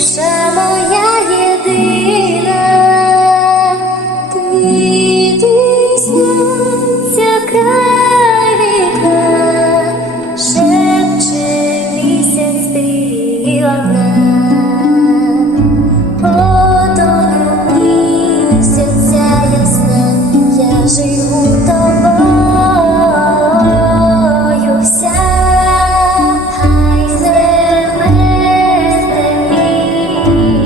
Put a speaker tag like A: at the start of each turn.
A: душа моя єдина, ти тисняться край вікна, шепче місяць ти. see.